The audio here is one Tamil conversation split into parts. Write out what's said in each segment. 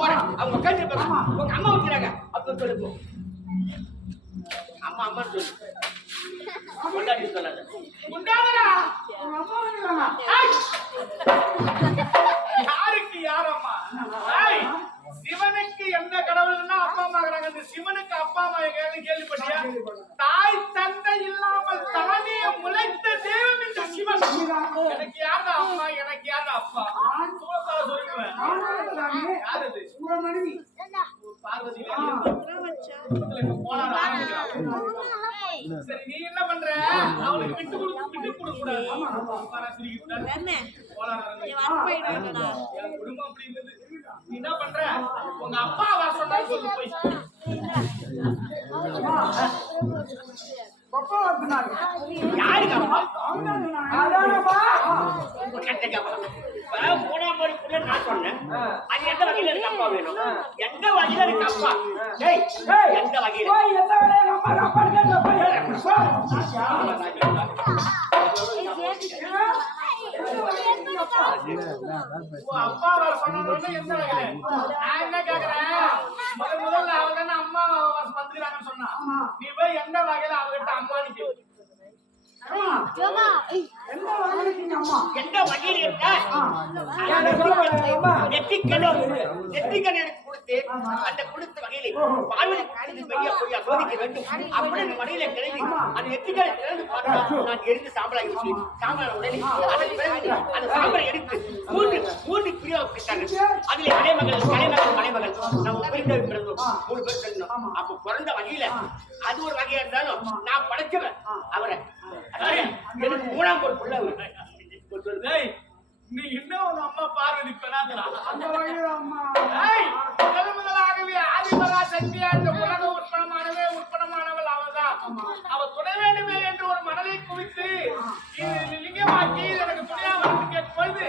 போறேன் அவங்க உட்காந்து உங்க அம்மா வைக்கிறாங்க. அப்படின்னு சொல்லு. அம்மா அம்மா சொல்லு. கொண்டாடி சொல்லாத! யாருக்கு யாரம்மா சிவனுக்கு எந்த கடவுள்னா அப்பா அம்மா இருக்கிறாங்க இந்த சிவனுக்கு அப்பா அம்மா எங்கேயாவது கேள்விப்பட்டியா? தாய் தந்தை இல்லாமல் தானே முளைத்த தெய்வம் இந்த சிவன். எனக்கு யாரா அம்மா? எனக்கு யாரா அப்பா சோத்தால சொல்லுவேன் சரி நீ என்ன பண்ற அவளுக்கு விட்டு கொடுத்து விட்டு கொடுக்க கூடாது குடும்பம் அப்படி இருந்தது நீ என்ன பண்ற உங்க அப்பா வர சொன்னா சொல்லு போய் யாருக்கு அம்மா அதானப்பா. மூணாம் முறைக்குள்ள நான் சொன்னேன் அது எந்த வகையில இருக்கு அப்பா வேணும் எந்த வகையில இருக்கு அப்பா டேய் எந்த வகையில போய் எந்த வேலையும் அப்பா அப்பா போய் உன் அப்பா வர சொன்னோன்னு எந்த வகையில நான் என்ன கேக்குறேன் முதல் முதல்ல அவ தானே அம்மா வந்துக்கிறாங்கன்னு சொன்னா நீ போய் எந்த வகையில அவகிட்ட அம்மான்னு கேளு எந்த வகையில இருக்க நெற்றிக்கண் நெற்றிக்கண் எனக்கு கொடுத்து அந்த கொடுத்த பார்வதி மையா போய் சோதிக்க வேண்டும். அப்படி அந்த கிளம்பி அந்த திறந்து பார்த்தா நான் எரிந்து சாம்பலாகி வச்சு உடனே அதன் பிறகு அந்த சாம்பலை எடுத்து மூன்று மூன்று பிரிவாக பிரித்தாங்க கலைமகள் கலைமகள் நம்ம பிரிந்த பிறந்தோம். மூணு பேர் பிறந்தோம். பிறந்த வகையில அது ஒரு வகையா இருந்தாலும் நான் படைச்சவன் அவரை. அதாவது எனக்கு மூணாம் ஒரு உள்ள சொல்லு நீ இன்னும் உங்க அம்மா பார்வதி பெறாதடா. ஏய், முதல் முதலாகவே ஆதிபரா சக்தியா இந்த உலக உற்பனமானவே உற்பனமானவள் அவள்தான். அவ துணை வேண்டுமே என்று ஒரு மணலை குவித்து இது லிங்கமாக்கி எனக்கு துணையா வந்து கேட்கும் பொழுது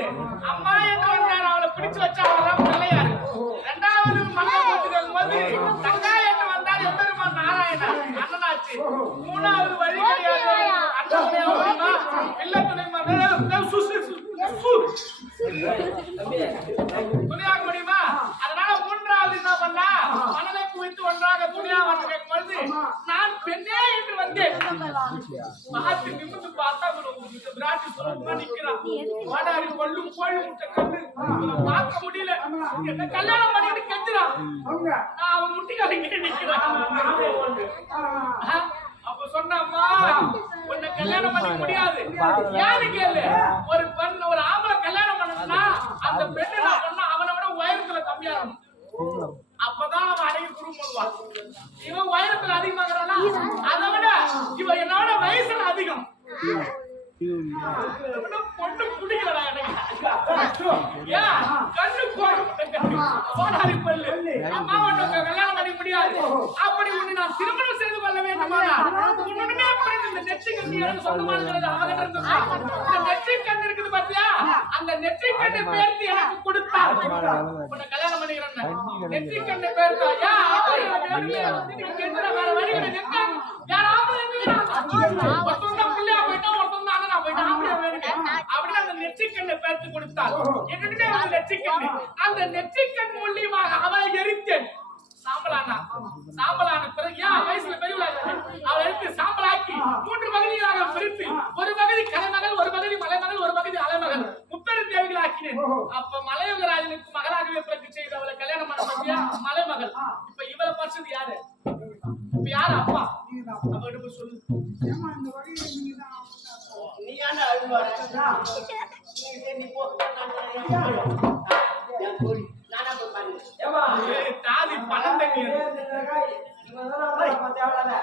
அம்மா என்று வந்தார் அவளை பிடிச்சு வச்சா அவள்தான் பிள்ளையாரு. இரண்டாவது மணலை கேட்கும்போது தங்கா என்று வந்தார் எம்பெருமான் நாராயணன் அண்ணனாச்சு. மூணாவது வழி கிடையாது அண்ணன் இல்ல துணியாக முடியுமா அதனால மூன்றாவது என்ன பண்ணா? மணலை குவித்து ஒன்றாக துணியா வந்து கேட்கும் பொழுது நான் பெண்ணே என்று வந்தேன். பார்த்து நிமிர்ந்து பார்த்தா இவனை ஒரு விராட்டி சுரூபமா நிக்கிறான் வாடாரி கொள்ளு கோழி முட்டை கண்டு இவனை பார்க்க முடியல. என்ன கல்யாணம் பண்ணிட்டு கெஞ்சுறான் நான் அவன் முட்டிக்காலிங்க நிக்கிறான் அப்ப சொன்னம்மா உன்னை கல்யாணம் பண்ண முடியாது. ஏன்னு கேளு. ஒரு ஒரு ஆம்பளை கல்யாணம் பண்ணணும்னா அந்த பெண்ணு என்ன பண்ணா அவனை விட உயரத்துல கம்மியா இருக்கணும் அப்பதான் அவன் அடங்கி குடும்பம் இவன் உயரத்துல அதிகமாகறானா அதை விட இவன் என்னோட வயசுல அதிகம் அதை விட பொண்ணு பிடிக்கலடா எனக்கு ஏன் கண்ணு கோடு கோடாரி பல்லு அம்மா உனக்கு கல்யாணம் பண்ணிக்க முடியாது அப்படி உன்னை நான் திருமணம் செய்து கொள்ள வேண்டுமானால் உன்னுடனே பிறந்த இந்த நெற்றி கண்ணு எனக்கு சொந்தமானது அவகிட்ட இருந்ததா இந்த நெற்றி கண்ணு இருக்குது பாத்தியா? அந்த நெற்றி கண்ணு பேர்த்து எனக்கு கொடுத்தா. உன்னை கல்யாணம் பண்ணிக்கிறேன் நெற்றி கண்ணு பேர்த்தா. யா வேற வழி கிடையாது. ஒருத்தன் தான் பிள்ளையா போயிட்டான் ஒருத்தன் தான் அப்படின்னு அந்த நெற்றிக்கண்ணை பேர்த்து கொடுத்தாள் என்னுடைய அந்த நெற்றிக்கண்ணு அந்த நெற்றிக்கண் மூலியமாக அவளை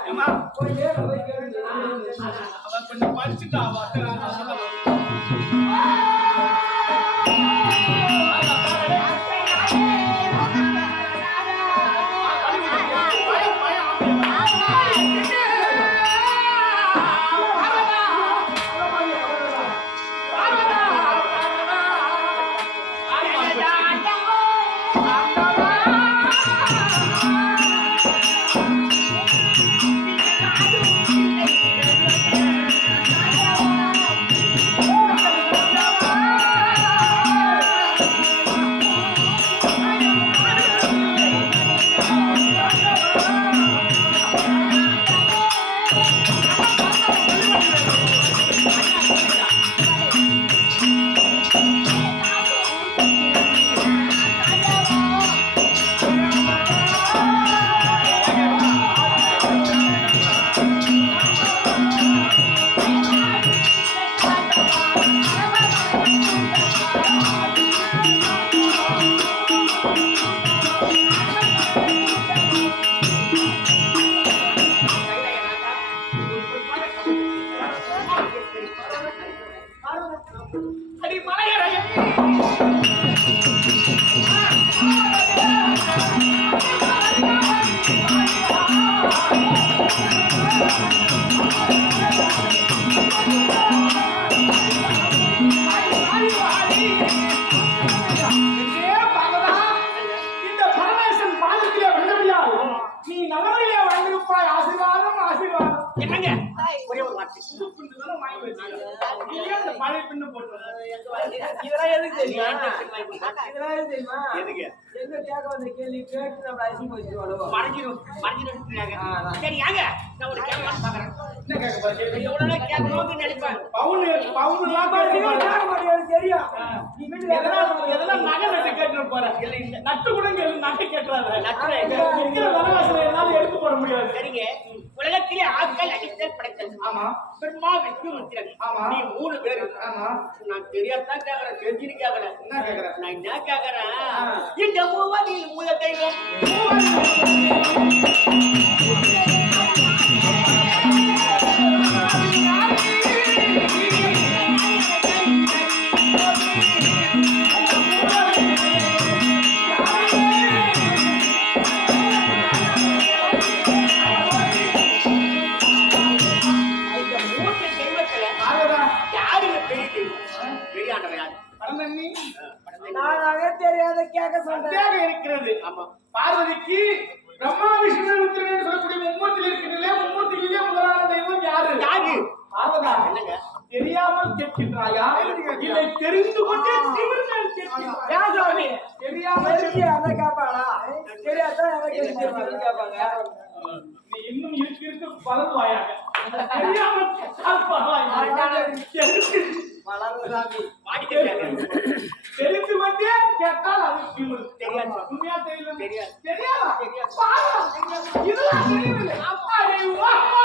ஏம்மா, அவ அடி மலையறையே பின்னு தானே வாங்கி வச்சிருக்கேன். நீ ஏன் பழைய பின்னு இதெல்லாம் எதுக்கு தெரியுமா? இதெல்லாம் எதுக்கு தெரியுமா? எதுக்கு எங்க கேட்க வந்த கேள்வி கேட்டு நம்மள அசிங்க வச்சிருவாளோ? மறைஞ்சிரும் சரி ஏங்க நான் ஒரு கேட்கலாம்னு பாக்குறேன் என்ன கேட்க எவ்வளவு கேட்கணும்னு நினைப்பேன் தெரியும். நீ வீட்டுல எதெல்லாம் எதெல்லாம் நகை நட்டு கேட்டு போற நட்டு கூட நகை கேட்டுறாரு இருக்கிற என்னால எடுத்து போட முடியாது சரிங்க உலகத்திலே ஆட்கள் அடித்தல் படைத்தல் ஆமா. பிரம்மா விஷ்ணு ருத்ரன் ஆமா. நீ மூணு பேரு. ஆமா. நான் தெரியாதான் கேக்குறேன் தெரிஞ்சுன்னு கேக்குறேன் என்ன கேக்குற நான் என்ன கேக்குறேன். இந்த மூவாதியில் மூல தெய்வம் கேட்க சத்தியாக இருக்கிறது. ஆமா. பார்வதிக்கு பிரம்மா விஷ்ணு ருத்ரன் சொல்லக்கூடிய மும்மூர்த்தியில் இருக்கிறதுலே மும்மூர்த்தியிலே முதலான தெய்வம் யாரு? யாரு? பார்வதா. என்னங்க? தெரியாமல் கேட்கின்றாயா? இல்லை தெரிந்து கொண்டே திமிர் மேல் கேட்கின்றாயா? ஏன் சுவாமி? தெரியாமல் அதை கேட்பாளா? தெரியாதான் கேட்பாங்க. நீ இன்னும் இருக்கு இருக்கு வளருவாயாக தெரியாமல் கேட்டால் பரவாயில்லை. வளர்ந்த சாமி. வாடிக்கையாங்க தெரிந்து கொண்டே கேட்டால் அது திமிர். தெரியாது. உண்மையா தெரியல தெரியாது. தெரியாதா தெரியாது. இதெல்லாம் தெரியவில்லை அடி வா வா.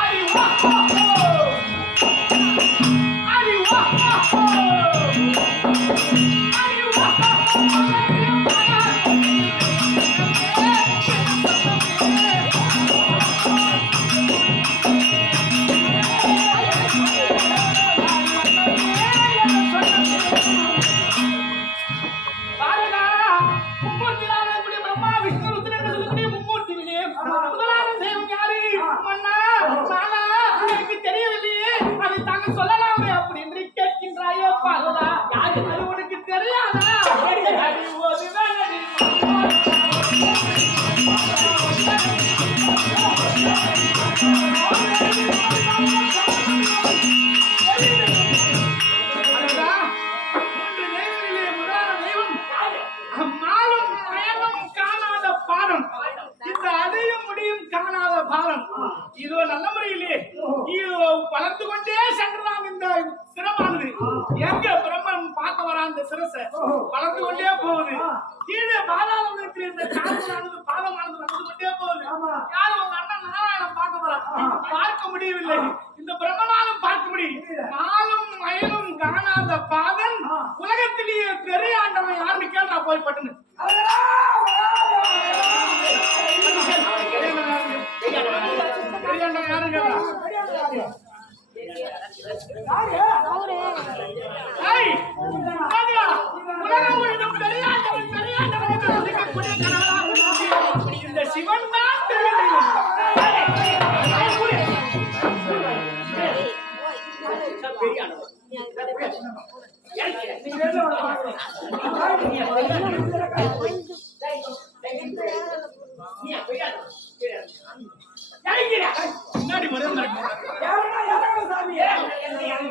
அடி வா வா. அடி வா வா. அடி வா வா, இதோ நல்ல முறையிலே இதோ வளர்ந்து கொண்டே சென்றதாம் இந்த சிரமானது. எங்க பிரம்மன் பார்க்க வரா அந்த சிரச வளர்ந்து கொண்டே போகுது. கீழே பாதாளம் இருக்கிற இந்த காலமானது பாதமானது வளர்ந்து கொண்டே போகுது. யாரும் உங்க அண்ணன் நாராயணன் பார்க்க வரா பார்க்க முடியவில்லை. இந்த பிரம்மனாலும் பார்க்க முடியும் மாலும் மயிலும் காணாத பாதன் உலகத்திலேயே பெரிய ஆண்டவன் யாருன்னு கேள் நான் போய் பட்டுன்னு. இந்த சிவன் தான் பெரிய தெய்வம். ஏய், ஏய், புடி. பெரிய ஆண்டவன் நீ வெளில வர பார்க்கணும். முன்னாடி மருந்து நடக்கும். யாருடா, யாருடா சாமி? ஒரு நாளைக்கு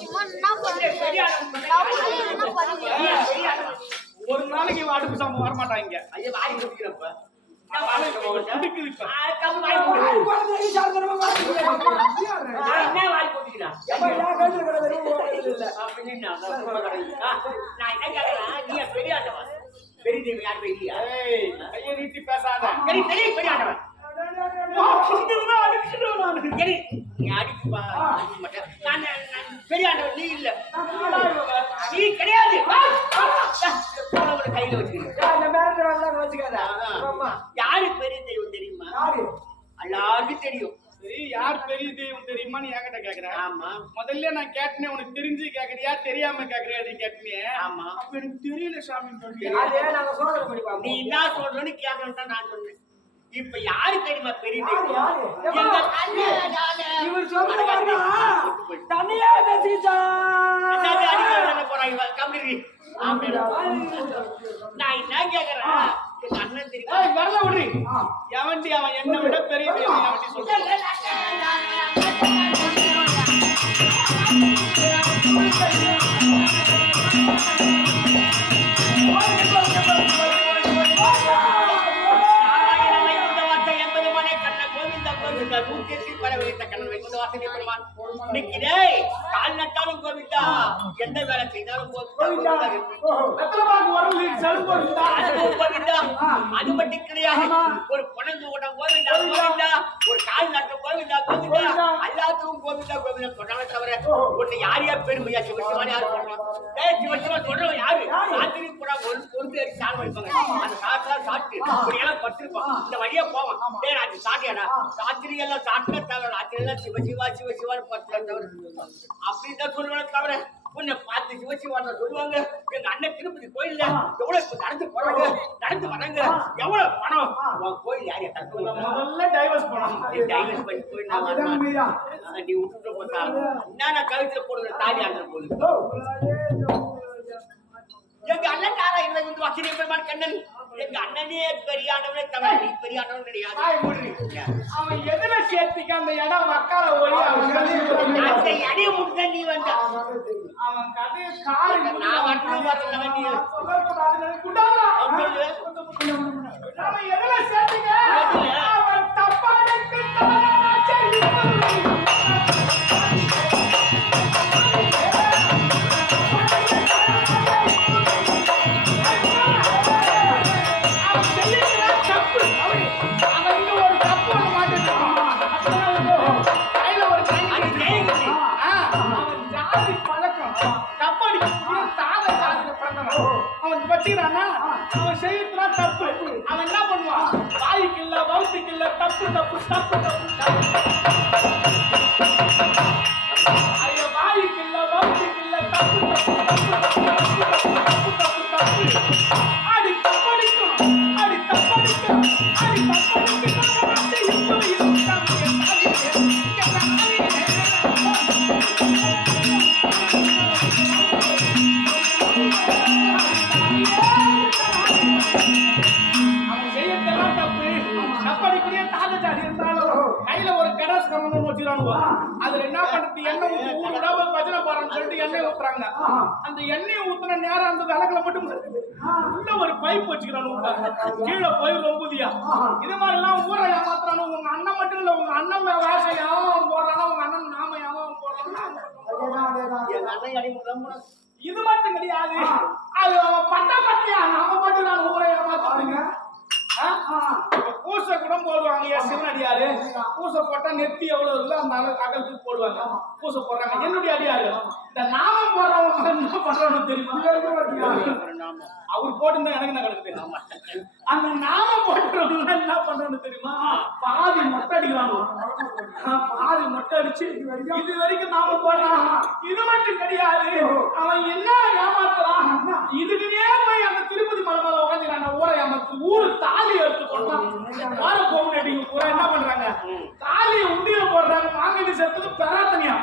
இவன் அடுப்பு சாம்பு வரமாட்டாங்க ஐயா வாய் குடிக்கிறப்ப குடிக்குது இப்ப வாய் போடுறது நீ சாப்பிடுறவங்க வாய் போடுறது. நான் என்ன வாய் போட்டுக்கிறேன் எப்ப என் கழுத்துல கிடக்குது, உன் கழுத்துல இல்ல. அப்படின்னு நான் தான் சும்மா கிடையாது. ஆ, நான் என்ன கேட்கறேன் நீ ஏன் பெரிய ஆண்டவன் பெரிய தெய்வம் யார் பெரிய கையை நீட்டி பேசாத. பெரிய பெரிய பெரிய ஆண்டவன் அடிச்சிடுவேன் நானு. சரி என்ன சொல்றேன்னு கேட்கணும் நான் சொன்னேன் இப்ப யாரு தெரியுமா பெரிய இவர் சொல்றாங்க தனியா பேசிச்சா கம்பெனி நான் என்ன கேக்குறேன் அண்ணன் தெரியும் வரல விடுறி எவன்டி அவன் என்னை விட பெரிய பெரிய எந்த வேலை செய்தாலும் அது மட்டும் கிடையாது. ஒரு புனந்து ஓட கோவிந்தா கோவிந்தா ஒரு கால் நட்ட கோவிந்தா கோவிந்தா எல்லாத்துக்கும் கோவிந்தா கோவிந்தா சொன்னாலே தவிர ஒண்ணு யார் யார் பெருமையா சிவசிவான் யார் சொல்றான் ஏய் சிவசிவா சொல்றவன் யாரு? ராத்திரி கூட ஒரு ஒரு பேர் சால் வைப்பாங்க. அந்த சாட்டா ஒரு இடம் பட்டிருப்பான் இந்த வழியா போவான். டேய் ராத்திரி சாட்டியாடா ராத்திரி எல்லாம் தவிர ராத்திரி எல்லாம் சிவசிவா சிவசிவான்னு பத்து தவிர. அப்படின்னு தான் சொல்லுவேன் தவிர. உன்னை பார்த்து சிவசிவான சொல்லுவாங்க. எங்க அண்ணன் திருப்பதி கோயில்ல எவ்வளவு இப்ப நடந்து போறாங்க நடந்து வராங்க எவ்வளவு பணம்? உன் கோயில் யார் தட்டு முதல்ல டைவர்ஸ் பண்ணணும். டைவர்ஸ் பண்ணி போய் நான். நீ விட்டுட்டு போட்டா என்ன கழுத்துல போடுற தாலி ஆடுற போது எங்க அண்ணன் நாராயணன் வந்து வசதி பெருமான் கண்ணன்? எங்க அண்ணனே பெரியானவனே தவிர நீ பெரியானவன் கிடையாது. ஆய் முடி. அவன் எதுல சேர்த்திக்க? அந்த இடம் வக்கால ஒளி இடைய முட்டை நீ வந்த. அவன் கதையை காரி நான் வட்டுல பாத்துக்க வேண்டிய சொல்லக்கூடாது குண்டாரா அவன் எதுல சேர்த்துங்க? அவன் தப்பான கமலம் வச்சுக்கிறானுவோ. அதுல என்ன பண்றது? எண்ணெய் ஊத்தி ஊரு விடாம பஜனை போடுறேன்னு சொல்லிட்டு எண்ணெய் ஊத்துறாங்க. அந்த எண்ணெய் ஊத்துன நேரம் அந்த விளக்குல மட்டும் உள்ள ஒரு பைப் வச்சுக்கிறானு. கீழே போய் ரொம்புதியா. இது மாதிரி எல்லாம் ஊரை ஏமாத்துறானு உங்க அண்ணன் மட்டும் இல்ல உங்க அண்ணன் வேஷம் எவன் போடுறானோ? உங்க அண்ணன் நாம எவன் போடுறானோ இது மட்டும் கிடையாது. அது அவன் பட்ட பட்டியா? நாம மட்டும் நான் ஊரை ஏமாத்துறீங்க. பூசை கூட போடுவாங்க என் சிவனடியாரு பூசை போட்டா நெத்தி எவ்வளவு இருக்கோ அந்த அகலத்துக்கு போடுவாங்க. பூசை போடுறாங்க. என்னுடைய அடியாரு இந்த நாமம் போடுறவங்க என்ன பண்றவனு தெரியுமா? அவர் போட்டிருந்தா எனக்கு நான் கணக்கு தெரியும்? அந்த நாமம் போட்டுறவங்க என்ன பண்றோம்னு தெரியுமா? பாதி மொட்டை அடிக்கிறாங்க. பாதி மொட்டை அடிச்சு இது வரைக்கும் நாம போடுறான் இது மட்டும் கிடையாது. அவன் என்ன ஏமாத்துறான்? இதுக்குனே போய் அந்த திருப்பதி மலை மேல உட்காந்துறான் ஊரை ஏமாத்து ஊரு தாலி எடுத்து கொண்டான் வார கோமுடி பூரா என்ன பண்றாங்க தாலியை உண்டியில போடுறாங்க மாங்கனி சேர்த்தது பெறாத்தனியா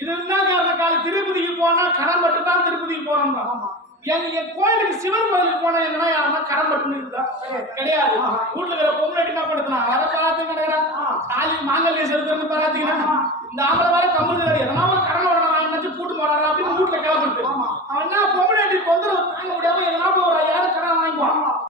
இது என்ன காரணம் கால திருப்பதிக்கு போனா கடன் மட்டும் தான் திருப்பதிக்கு போறோம் எங்க என் கோயிலுக்கு சிவன் கோயிலுக்கு போனா என்னன்னா யாருன்னா கடன் மட்டும் இருக்குதா கிடையாது. வீட்டுல இருக்கிற பொம்பளை என்ன படுத்தலாம் வர பாராத்து கிடையாது தாலி மாங்கல்ய செலுத்துறது பாராத்தீங்கன்னா இந்த ஆம்பளை வர கம்பெனி எதனா ஒரு கடன் உடனே வாங்கி கூட்டு போறாரு அப்படின்னு வீட்டுல கிளம்பிட்டு அவன் என்ன பொம்பளை தொந்தரவு தாங்க முடியாது